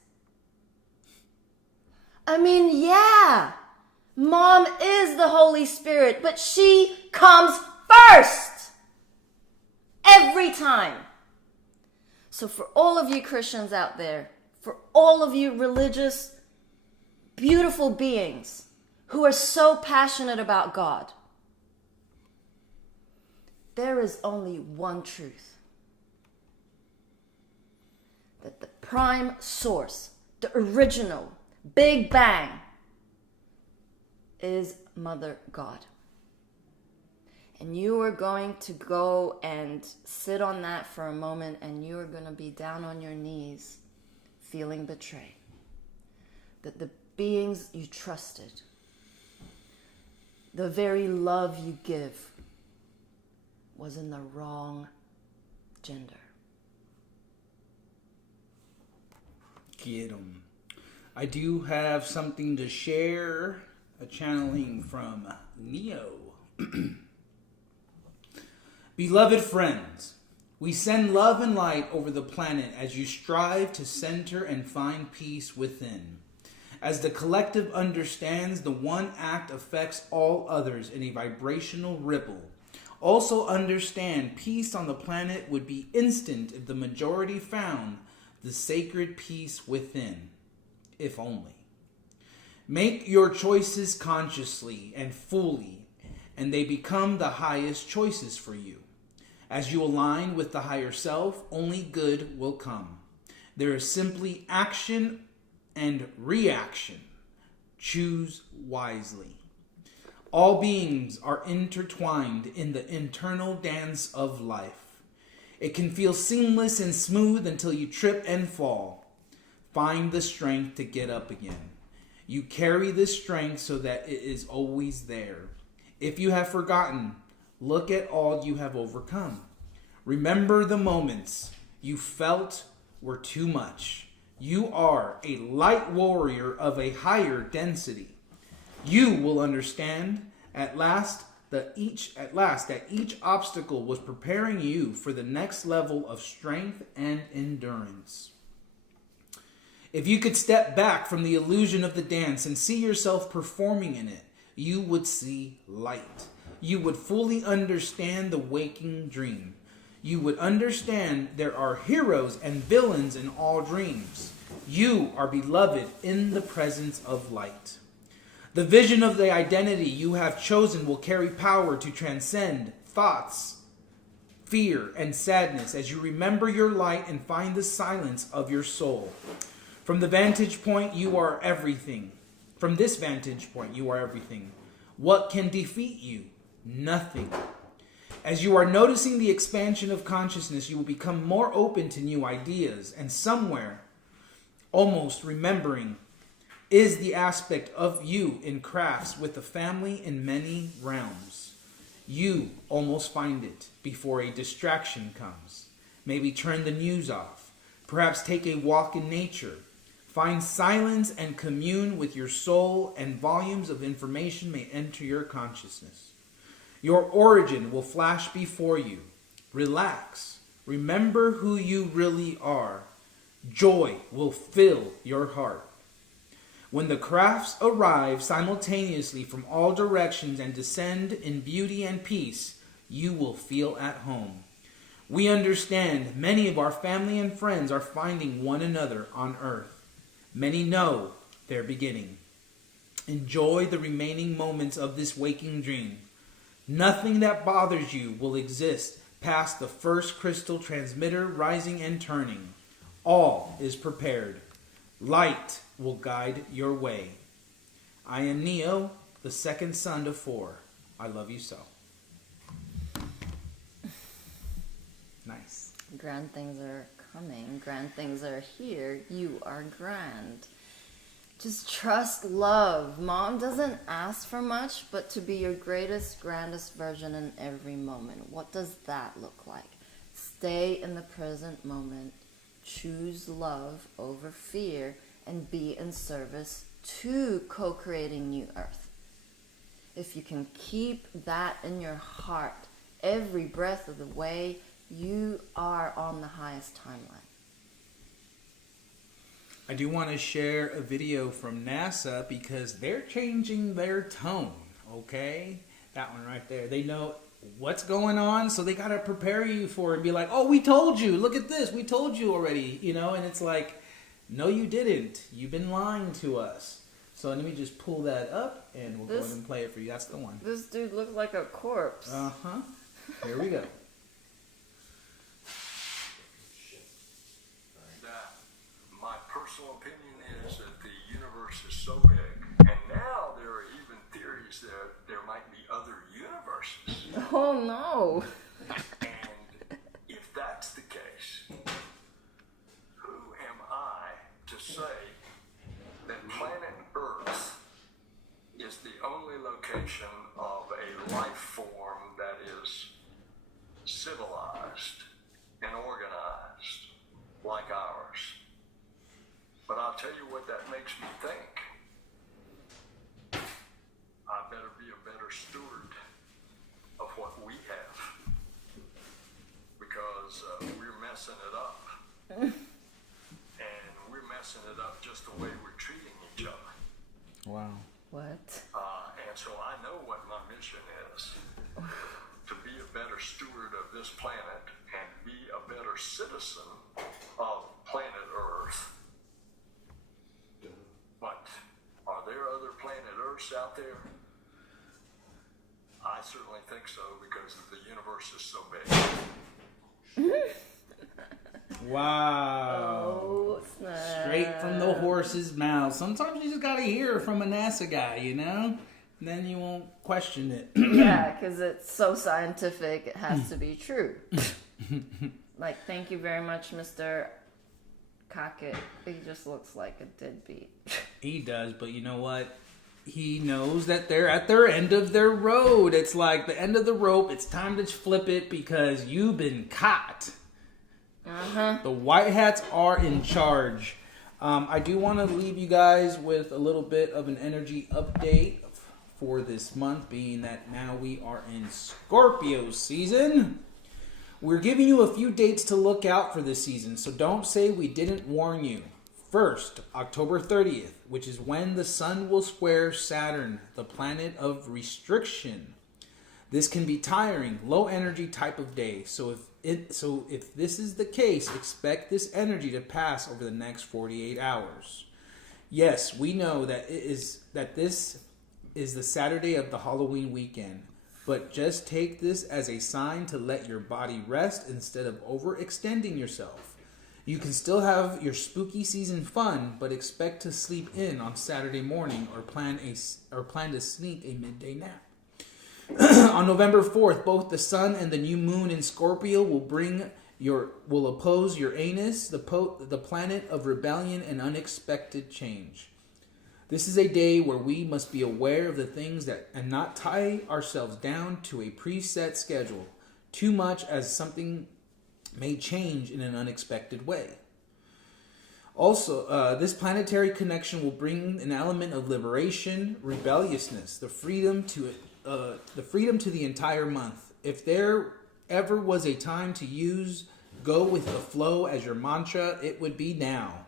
I mean, yeah, mom is the Holy Spirit, but she comes first. Every time. So for all of you Christians out there, for all of you religious, beautiful beings who are so passionate about God, there is only one truth. That the prime source, the original, Big Bang, is Mother God. And you are going to go and sit on that for a moment, and you are going to be down on your knees feeling betrayed. That the beings you trusted, the very love you give, was in the wrong gender. Get 'em. I do have something to share, a channeling from Neo. Beloved friends, we send love and light over the planet as you strive to center and find peace within. As the collective understands the one act affects all others in a vibrational ripple. Also understand peace on the planet would be instant if the majority found the sacred peace within, if only. Make your choices consciously and fully, and they become the highest choices for you. As you align with the higher self, only good will come. There is simply action and reaction. Choose wisely. All beings are intertwined in the internal dance of life. It can feel seamless and smooth until you trip and fall. Find the strength to get up again. You carry this strength so that it is always there. If you have forgotten, look at all you have overcome. Remember the moments you felt were too much. You are a light warrior of a higher density. You will understand at last that each obstacle was preparing you for the next level of strength and endurance. If you could step back from the illusion of the dance and see yourself performing in it, you would see light. You would fully understand the waking dream. You would understand there are heroes and villains in all dreams. You are beloved in the presence of light. The vision of the identity you have chosen will carry power to transcend thoughts, fear, and sadness as you remember your light and find the silence of your soul. From the vantage point, you are everything. From this vantage point, you are everything. What can defeat you? Nothing. As you are noticing the expansion of consciousness, you will become more open to new ideas, and somewhere, almost remembering, is the aspect of you in crafts with the family in many realms. You almost find it before a distraction comes. Maybe turn the news off. Perhaps take a walk in nature. Find silence and commune with your soul, and volumes of information may enter your consciousness. Your origin will flash before you. Relax. Remember who you really are. Joy will fill your heart. When the crafts arrive simultaneously from all directions and descend in beauty and peace, you will feel at home. We understand many of our family and friends are finding one another on earth. Many know their beginning. Enjoy the remaining moments of this waking dream. Nothing that bothers you will exist past the first crystal transmitter rising and turning. All is prepared. Light will guide your way. I am Neo, the second son to 4. I love you so. Nice. Grand things are coming. Grand things are here. You are grand. Just trust love. Mom doesn't ask for much, but to be your greatest, grandest version in every moment. What does that look like? Stay in the present moment. Choose love over fear and be in service to co-creating New Earth. If you can keep that in your heart every breath of the way, you are on the highest timeline. I do want to share a video from NASA because they're changing their tone, okay? That one right there. They know what's going on? So they got to prepare you for it and be like, oh, we told you. Look at this. We told you already, you know? And it's like, no, you didn't. You've been lying to us. So let me just pull that up and we'll go ahead and play it for you. That's the one. This dude looked like a corpse. Uh-huh. Here we go. My personal opinion is that the universe is so big, and now there are even theories that there might be other universes. Oh no. And if that's the case, who am I to say that planet Earth is the only location of a life form that is civilized and organized like ours? But I'll tell you what that makes me think. I better be a better steward of what we have, because we're messing it up. And we're messing it up just the way we're treating each other. Wow. What? And so I know what my mission is. To be a better steward of this planet and be a better citizen of planet Earth. But are there other planet Earths out there? I certainly think so, because the universe is so big. Wow. Oh, snap. Straight from the horse's mouth. Sometimes you just gotta hear it from a NASA guy, you know? Then you won't question it. Yeah, because it's so scientific, it has to be true. Like, thank you very much, Mr. Cockett. He just looks like a deadbeat. He does, but you know what? He knows that they're at their end of their road. It's like the end of the rope. It's time to flip it because you've been caught. Uh-huh. The White Hats are in charge. I do want to leave you guys with a little bit of an energy update for this month, being that now we are in Scorpio season. We're giving you a few dates to look out for this season, so don't say we didn't warn you. First, October 30th, which is when the sun will square Saturn, the planet of restriction. This can be tiring, low energy type of day. So if this is the case, expect this energy to pass over the next 48 hours. Yes, we know that this is the Saturday of the Halloween weekend, but just take this as a sign to let your body rest instead of overextending yourself. You can still have your spooky season fun, but expect to sleep in on Saturday morning or plan to sneak a midday nap. On November 4th, both the sun and the new moon in Scorpio will oppose Uranus, the planet of rebellion and unexpected change. This is a day where we must be aware of the things and not tie ourselves down to a preset schedule too much, as something may change in an unexpected way. Also, this planetary connection will bring an element of liberation, rebelliousness, the freedom to the entire month. If there ever was a time to use "go with the flow" as your mantra, it would be now.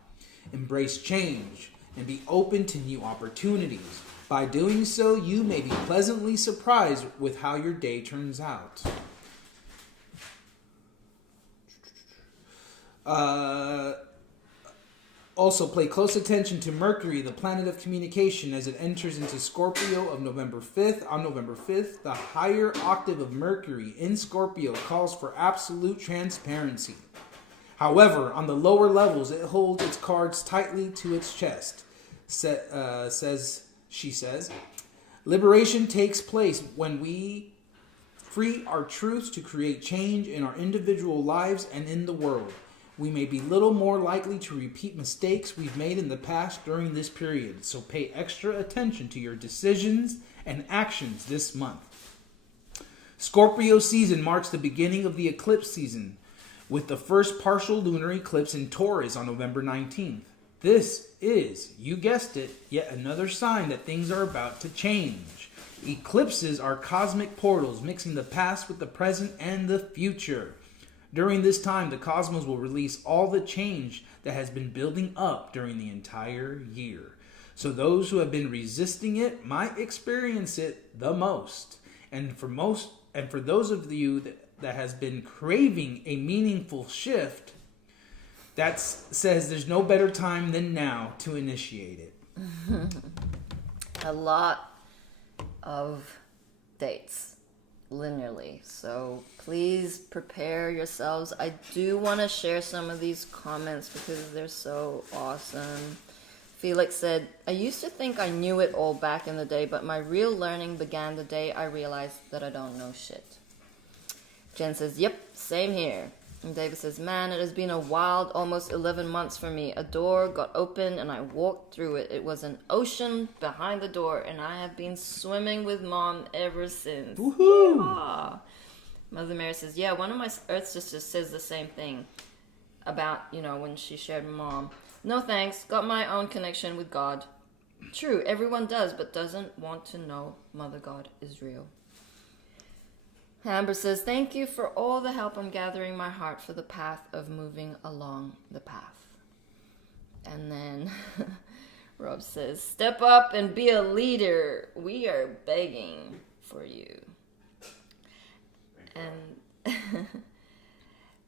Embrace change and be open to new opportunities. By doing so, you may be pleasantly surprised with how your day turns out. Also, pay close attention to Mercury, the planet of communication, as it enters into Scorpio on November 5th. The higher octave of Mercury in Scorpio calls for absolute transparency. However, on the lower levels, it holds its cards tightly to its chest. She says, liberation takes place when we free our truths to create change in our individual lives and in the world. We may be little more likely to repeat mistakes we've made in the past during this period, so pay extra attention to your decisions and actions this month. Scorpio season marks the beginning of the eclipse season, with the first partial lunar eclipse in Taurus on November 19th. This is, you guessed it, yet another sign that things are about to change. Eclipses are cosmic portals mixing the past with the present and the future. During this time, the cosmos will release all the change that has been building up during the entire year. So those who have been resisting it might experience it the most. And for most And for those of you that has been craving a meaningful shift, that says there's no better time than now to initiate it. A lot of dates linearly, so please prepare yourselves. I do want to share some of these comments because they're so awesome. Felix said, I used to think I knew it all back in the day, but my real learning began the day I realized that I don't know shit. Jen says, yep, same here. And David says, man, it has been a wild almost 11 months for me. A door got open and I walked through it. It was an ocean behind the door, and I have been swimming with Mom ever since. Woohoo! Yeah. Mother Mary says, yeah, one of my Earth sisters says the same thing about, when she shared Mom. No thanks, got my own connection with God. True, everyone does, but doesn't want to know Mother God is real. Amber says, thank you for all the help. I'm gathering my heart for the path of moving along the path. And then Rob says, step up and be a leader. We are begging for you. And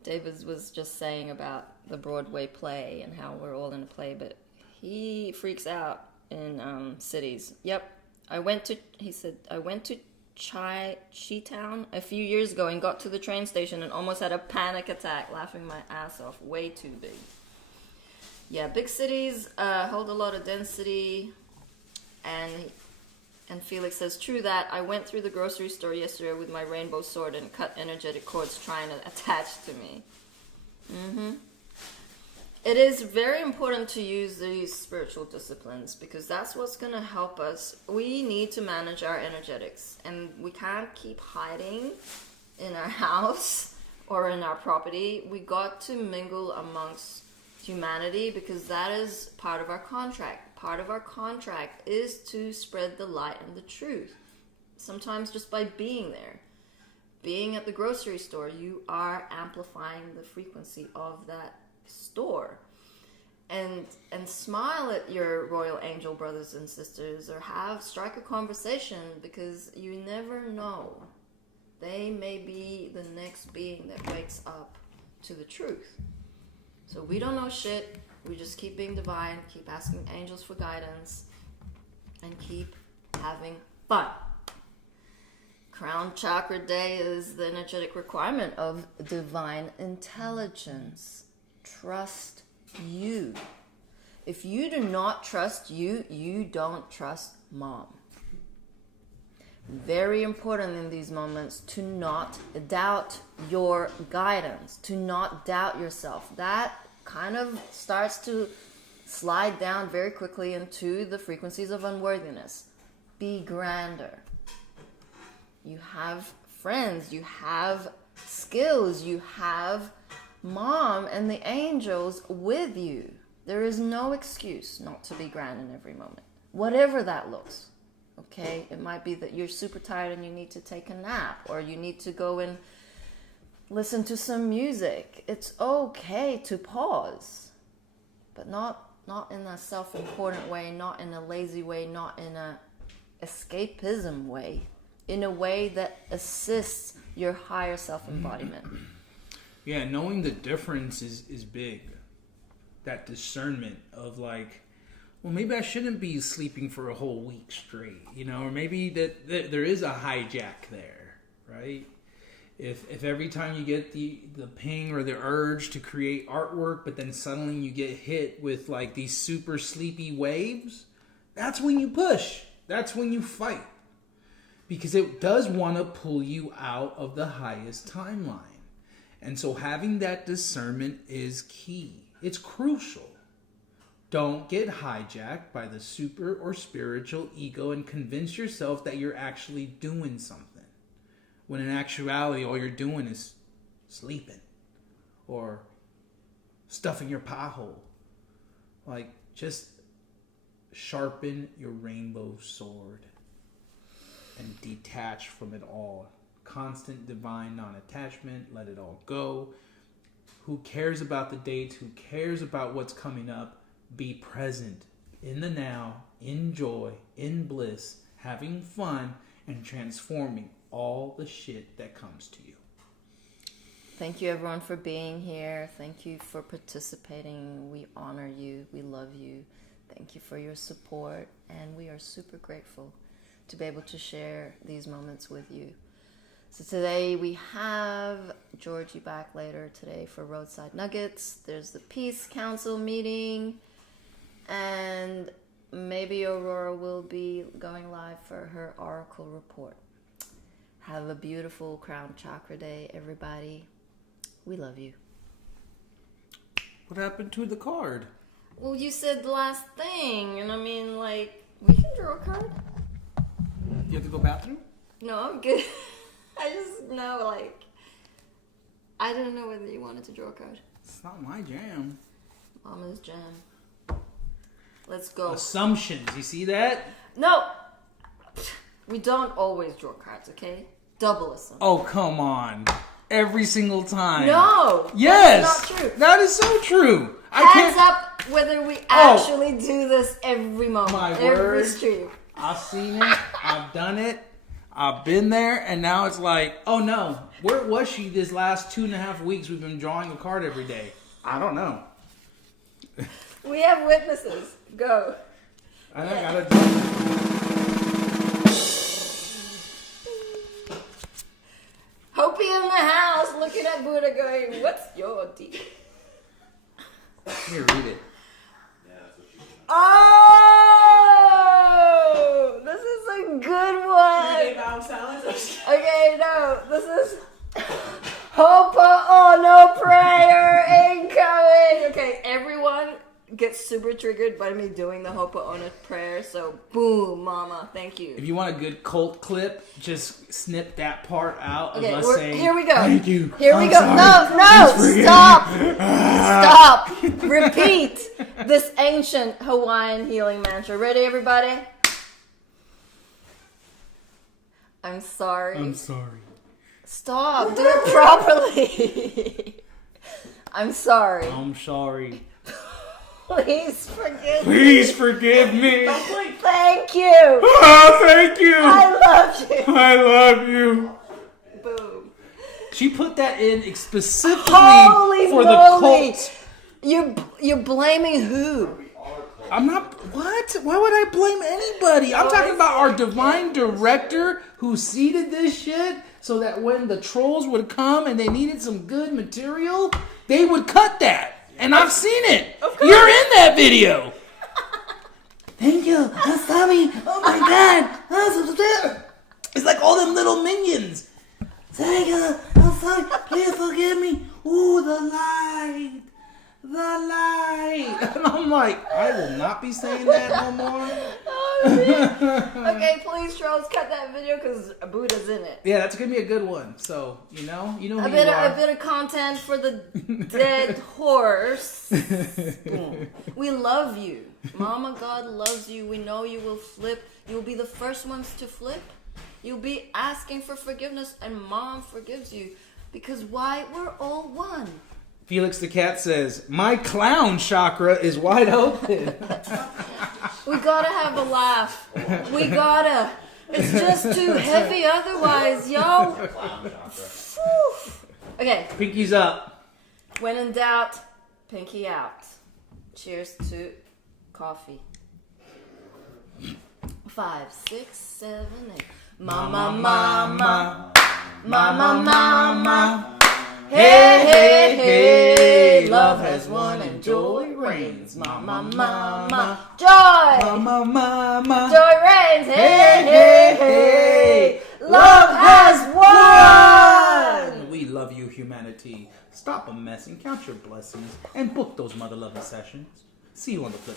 David was just saying about the Broadway play and how we're all in a play, but he freaks out in cities. Yep, he said, I went to Chi-Town a few years ago and got to the train station and almost had a panic attack, laughing my ass off. Way too big. Yeah, big cities hold a lot of density, and Felix says, true that. I went through the grocery store yesterday with my rainbow sword and cut energetic cords trying to attach to me. It is very important to use these spiritual disciplines because that's what's going to help us. We need to manage our energetics, and we can't keep hiding in our house or in our property. We got to mingle amongst humanity because that is part of our contract. Part of our contract is to spread the light and the truth. Sometimes just by being there. Being at the grocery store, you are amplifying the frequency of that store. And smile at your royal angel brothers and sisters, or strike a conversation, because you never know. They may be the next being that wakes up to the truth. So we don't know shit. We just keep being divine, keep asking angels for guidance, and keep having fun. Crown Chakra Day is the energetic requirement of divine intelligence. Trust you. If you do not trust you, you don't trust Mom. Very important in these moments to not doubt your guidance, to not doubt yourself. That kind of starts to slide down very quickly into the frequencies of unworthiness. Be grander. You have friends, you have skills, you have Mom and the angels with you. There is no excuse not to be grand in every moment, whatever that looks. Okay, it might be that you're super tired and you need to take a nap, or you need to go and listen to some music. It's okay to pause, but not in a self-important way, not in a lazy way, not in a escapism way, in a way that assists your higher self-embodiment. Yeah, knowing the difference is big. That discernment of like, well, maybe I shouldn't be sleeping for a whole week straight, or maybe that there is a hijack there, right? If every time you get the ping or the urge to create artwork, but then suddenly you get hit with like these super sleepy waves, that's when you push. That's when you fight. Because it does want to pull you out of the highest timeline. And so having that discernment is key. It's crucial. Don't get hijacked by the super or spiritual ego and convince yourself that you're actually doing something, when in actuality all you're doing is sleeping or stuffing your pie hole. Like, just sharpen your rainbow sword and detach from it all. Constant divine non-attachment. Let it all go. Who cares about the dates? Who cares about what's coming up? Be present in the now, in joy, in bliss, having fun, and transforming all the shit that comes to you. Thank you, everyone, for being here. Thank you for participating. We honor you. We love you. Thank you for your support. And we are super grateful to be able to share these moments with you. So today we have Georgie back later today for Roadside Nuggets. There's the Peace Council meeting. And maybe Aurora will be going live for her Oracle report. Have a beautiful Crown Chakra Day, everybody. We love you. What happened to the card? Well, you said the last thing, and I mean, like, we can draw a card. You have to go bathroom? No, I'm good. I just know, like, I didn't know whether you wanted to draw a card. It's not my jam. Mama's jam. Let's go. Assumptions, you see that? No! We don't always draw cards, okay? Double assumption. Oh, come on. Every single time. No! Yes! That's not true. That is so true. Hands up whether we actually do this every moment. My every word. stream. I've seen it. I've done it. I've been there. And now it's like, oh no. Where was she this last 2.5 weeks we've been drawing a card every day? I don't know. We have witnesses. Go. I gotta draw. Hopi in the house looking at Buddha going, what's your deal? Here, read it. Oh! This is a good one. Okay, no. This is Hopo'ono prayer incoming. Okay, everyone gets super triggered by me doing the Hopo'ono prayer. So, boom, mama. Thank you. If you want a good cult clip, just snip that part out of Okay, us saying, here we go. Thank you. Here we I'm go. sorry. No, Please forgive stop. me." Stop. Repeat this ancient Hawaiian healing mantra. Ready, everybody? I'm sorry. I'm sorry. Stop. Do it properly. I'm sorry. I'm sorry. Please forgive me. Please forgive me. Thank you. Oh, thank you. I love you. I love you. Boom. She put that in specifically Holy for moly. the cult. You're blaming who? I'm not. What? Why would I blame anybody? I'm talking about our divine director who seeded this shit so that when the trolls would come and they needed some good material, they would cut that. And I've seen it. You're in that video. Thank you. I'm sorry. Oh my God. It's like all them little minions. Thank you. I'm sorry. Please forgive me. Ooh, the light. The light. And I'm like, I will not be saying that no more. Oh, shit. Okay, please, trolls, cut that video because Buddha's in it. Yeah, that's gonna be a good one. So you know who A you are. bit of content for the dead horse. Boom. We love you. Mama God loves you. We know you will flip. You'll be the first ones to flip. You'll be asking for forgiveness, and Mom forgives you. Because why? We're all one. Felix the cat says, my clown chakra is wide open. We gotta have a laugh. We gotta. It's just too heavy otherwise, yo. Whew. Okay. Pinky's up. When in doubt, pinky out. Cheers to coffee. 5, 6, 7, 8. Mama, mama. Mama, mama. Hey, hey, hey. Love has won and joy reigns. Mama, mama. Joy. Mama, mama. Joy reigns. Hey, hey, hey. Love has won. We love you, humanity. Stop a mess and count your blessings and book those mother loving sessions. See you on the flip